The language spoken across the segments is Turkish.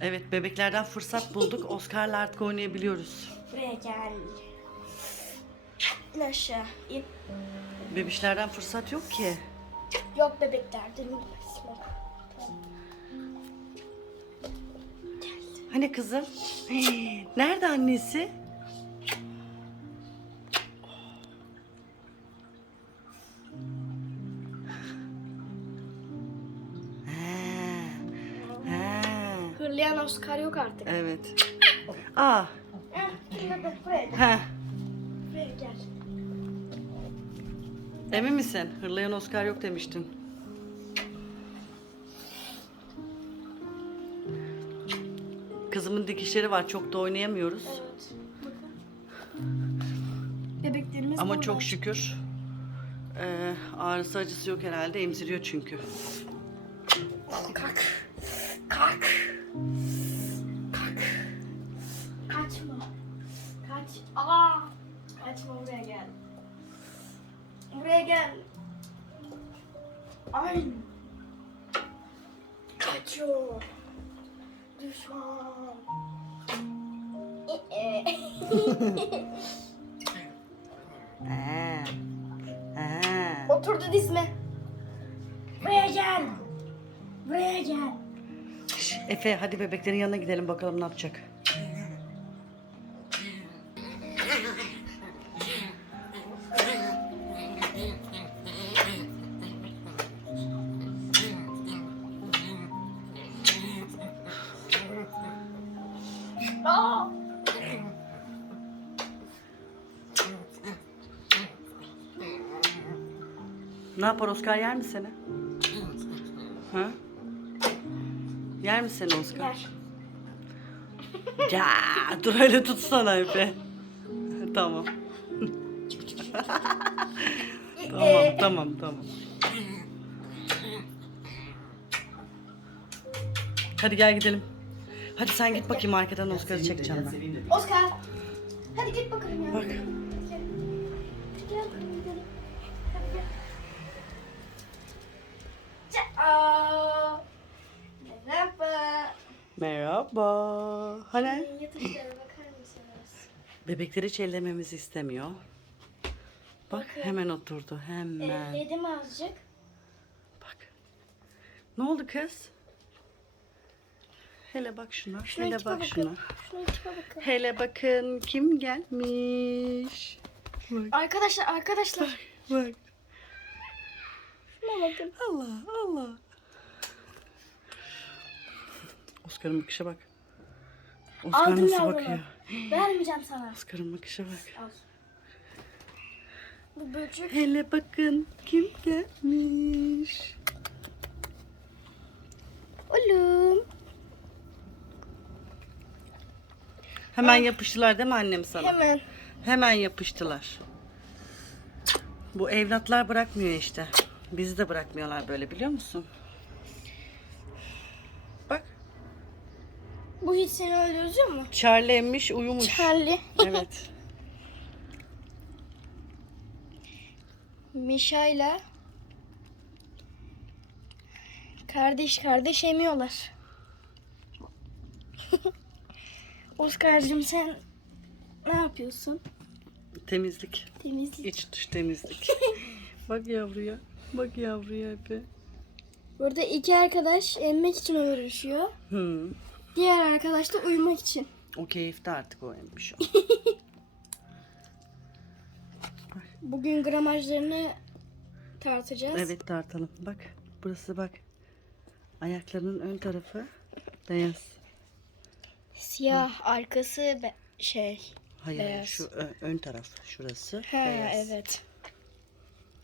Evet bebeklerden fırsat bulduk. Oscar'la artık oynayabiliyoruz. Buraya gel. Aşağı. in. Bebişlerden fırsat yok ki. Yok bebekler. Dönün resmen. Hani kızım? Nerede annesi? Hırlayan Oscar yok artık. Evet. Aa, gel. ha. Buraya gel. Emin misin? Hırlayan Oscar yok demiştin. Kızımın dikişleri var. Çok da oynayamıyoruz. Evet. Bakın. Bebeklerimiz Ama burada. çok şükür eee, ağrısı acısı yok herhalde. Emziriyor çünkü. Kalk. Ay. Kaçıyor. Düşman. Ee, Ha. Ha. Oturdu dizme. Buraya gel. Buraya gel. Efe hadi bebeklerin yanına gidelim bakalım ne yapacak. Ne yapar Oscar yer mi seni? Ha? Yer mi seni Oscar? Ya dur öyle tutsana Efe. tamam. tamam tamam tamam. Hadi gel gidelim. Hadi sen git bakayım arkadan Oscar'ı çekeceğim ben. Oscar. Hadi git bakalım ya. Bak. Gel. Gel Aa. Merhaba. Merhaba. Hani? Yatışlara bakar mısınız? Bebekleri hiç ellememizi istemiyor. Bak hemen oturdu hemen. Elledim azıcık. Bak. Ne oldu kız? Hele bak şuna. Şuna hele tipe bak bakın. şuna. Tipe bakın. Hele bakın kim gelmiş. Bak Arkadaşlar arkadaşlar. bak. Bakın. Allah Allah. Oscar'ın bakışa bak. Oscar Aldım nasıl yavrumu. bakıyor? Vermeyeceğim sana. Oscar'ın bakışa bak. Al. Bu böcek. Hele bakın kim gelmiş. Oğlum. Hemen yapıştılar değil mi annem sana? Hemen. Hemen yapıştılar. Bu evlatlar bırakmıyor işte. Bizi de bırakmıyorlar böyle biliyor musun? Bak Bu hiç seni öldürüyor mu? Charlie emmiş uyumuş. Charlie. Evet. Mişa'yla kardeş kardeş emiyorlar. Oscar'cığım sen ne yapıyorsun? Temizlik. Temizlik. İç dış temizlik. Bak yavruya. Bak yavruya Efe. Burada iki arkadaş emmek için uğraşıyor. Hı. Diğer arkadaş da uyumak için. O keyifte artık o emmiş o. Bugün gramajlarını tartacağız. evet tartalım. Bak burası bak. Ayaklarının ön tarafı beyaz. Siyah arkası be- şey. Hayır hayır, Beyaz. şu ö- ön taraf şurası Ha beyaz. evet.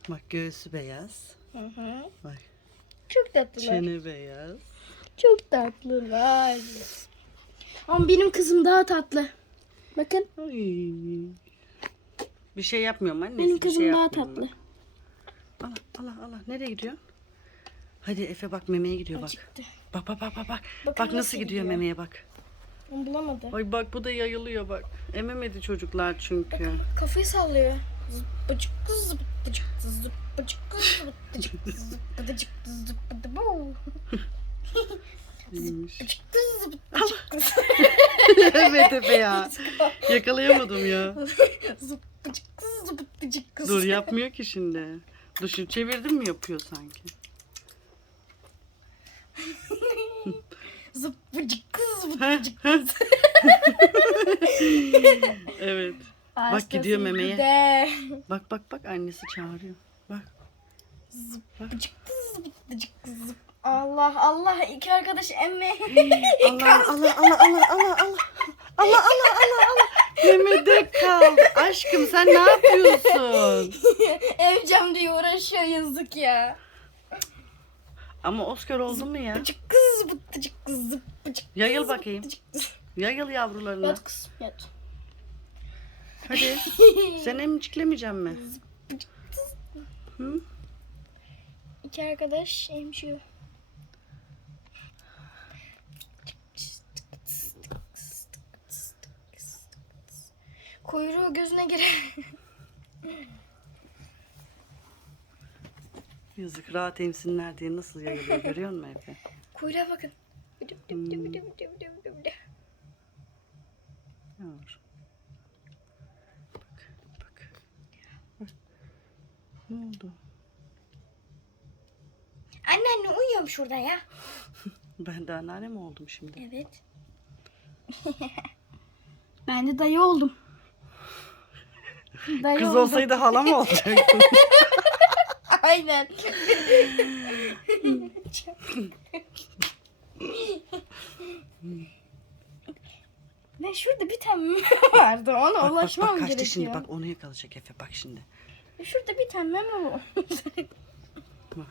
Bak göğsü beyaz. Hı hı. Bak Çok tatlılar. çene beyaz. Çok tatlılar. Ama benim kızım daha tatlı. Bakın Ay. Bir şey yapmıyorum annesi. benim kızım şey daha tatlı. Allah Allah Allah nereye gidiyor? Hadi Efe bak memeye gidiyor bak. Acıktı. Bak bak bak bak bak. Bakın bak nasıl gidiyor, gidiyor. memeye bak. Onu bulamadı. Ay bak bu da yayılıyor bak. Ememedi çocuklar çünkü. Kafayı sallıyor. Zıpıcık zıp evet Efe ya. Yakalayamadım ya. Dur yapmıyor ki şimdi. Dur şimdi çevirdim mi yapıyor sanki. Zıppıcıktı zıppıcıktı. Evet. Bak gidiyor memeye. De. Bak bak bak annesi çağırıyor. Bak. Zıppıcıktı zıppıcıktı zıp. Allah Allah iki arkadaş emme. Allah Allah Allah Allah Allah Allah. Allah Allah Allah Allah. Memede kaldı. Aşkım sen ne yapıyorsun? Evcem diye uğraşıyor yazık ya. Ama Oscar oldu mu ya? Zıppıcık kız zıppıcık kız zıppıcık. Yayıl bakayım. Yayıl yavrularına. Yat kız yat. Hadi. Sen emciklemeyecek mi? Hı? İki arkadaş emşiyor. Kuyruğu gözüne girer. Yazık rahat emsinler diye nasıl yayılıyor görüyor musun Efe? Kuyruğa bakın. Yavrum. Bak bak. Bak. Ne oldu? Anne anne uyuyorum şurada ya. Ben de anneanne mi oldum şimdi? Evet. ben de dayı oldum. Dayı Kız oldum. olsaydı hala mı olacaktın? Aynen. ne şurada bir tane vardı ona bak bak ulaşmam bak kaçtı gerekiyor. şimdi bak onu yakalayacak Efe bak şimdi. Şurada bir tane meme var. Bak.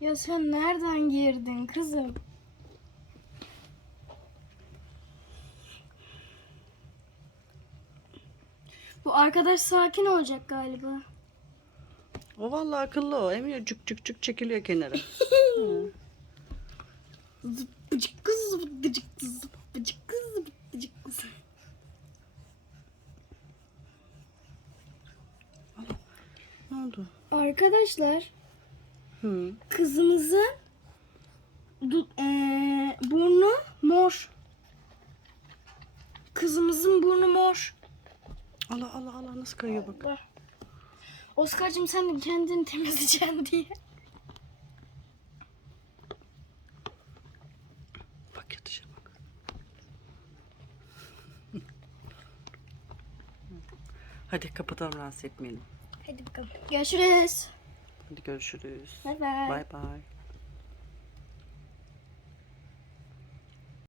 ya sen nereden girdin kızım? Bu arkadaş sakin olacak galiba. O vallahi akıllı o. Emiyor cuk cuk cuk çekiliyor kenara. Hı. Zıppıcık kız zıppıcık kız zıppıcık kız zıppıcık kız. ne oldu? Arkadaşlar Hı. kızımızın eee, burnu mor. Kızımızın burnu mor. Allah Allah Allah nasıl kayıyor bak. Oscar'cığım sen de kendini temizleyeceksin diye. Bak yatışa bak. Hadi kapatalım rahatsız etmeyelim. Hadi bakalım. Görüşürüz. Hadi görüşürüz. Bay bay. Bay bay.